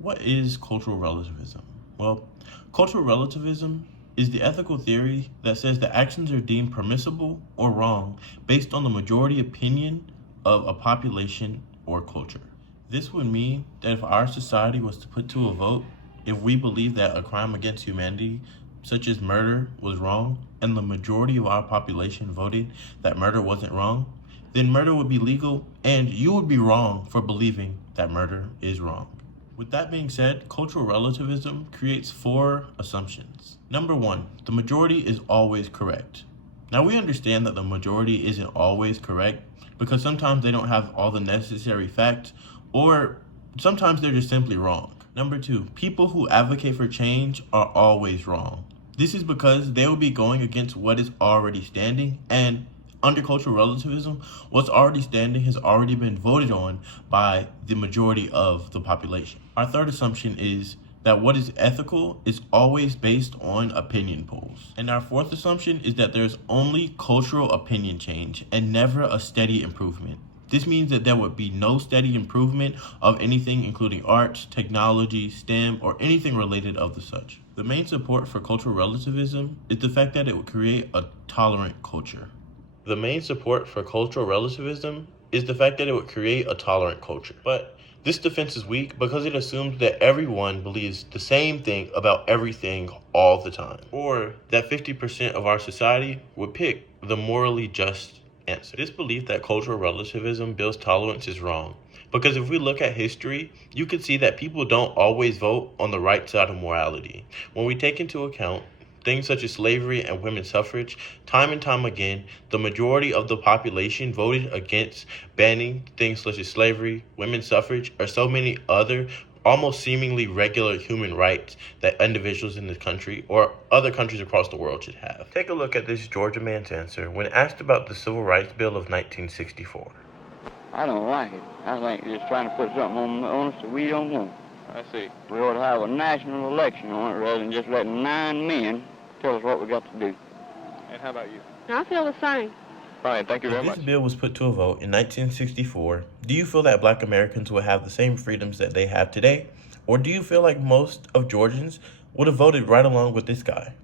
What is cultural relativism? Well, cultural relativism is the ethical theory that says that actions are deemed permissible or wrong based on the majority opinion of a population or culture. This would mean that if our society was to put to a vote, if we believe that a crime against humanity, such as murder, was wrong, and the majority of our population voted that murder wasn't wrong, then murder would be legal and you would be wrong for believing that murder is wrong. With that being said, cultural relativism creates four assumptions. Number one, the majority is always correct. Now we understand that the majority isn't always correct because sometimes they don't have all the necessary facts or sometimes they're just simply wrong. Number two, people who advocate for change are always wrong. This is because they will be going against what is already standing, and under cultural relativism, what's already standing has already been voted on by the majority of the population. Our third assumption is that what is ethical is always based on opinion polls. And our fourth assumption is that there's only cultural opinion change and never a steady improvement. This means that there would be no steady improvement of anything including arts, technology, STEM, or anything related of the such. The main support for cultural relativism is the fact that it would create a tolerant culture. The main support for cultural relativism is the fact that it would create a tolerant culture. But this defense is weak because it assumes that everyone believes the same thing about everything all the time, or that 50% of our society would pick the morally just answer. This belief that cultural relativism builds tolerance is wrong, because if we look at history, you can see that people don't always vote on the right side of morality. When we take into account things such as slavery and women's suffrage, time and time again, the majority of the population voted against banning things such as slavery, women's suffrage, or so many other almost seemingly regular human rights that individuals in this country or other countries across the world should have. Take a look at this Georgia man's answer when asked about the Civil Rights Bill of 1964. I don't like it. I think you're just trying to put something on us that we don't want. I see. We ought to have a national election on it rather than just letting 9 men tell us what we got to do. And how about you? I feel the same. Fine, thank you very If much. this bill was put to a vote in 1964, do you feel that Black Americans would have the same freedoms that they have today? Or do you feel like most of Georgians would have voted right along with this guy?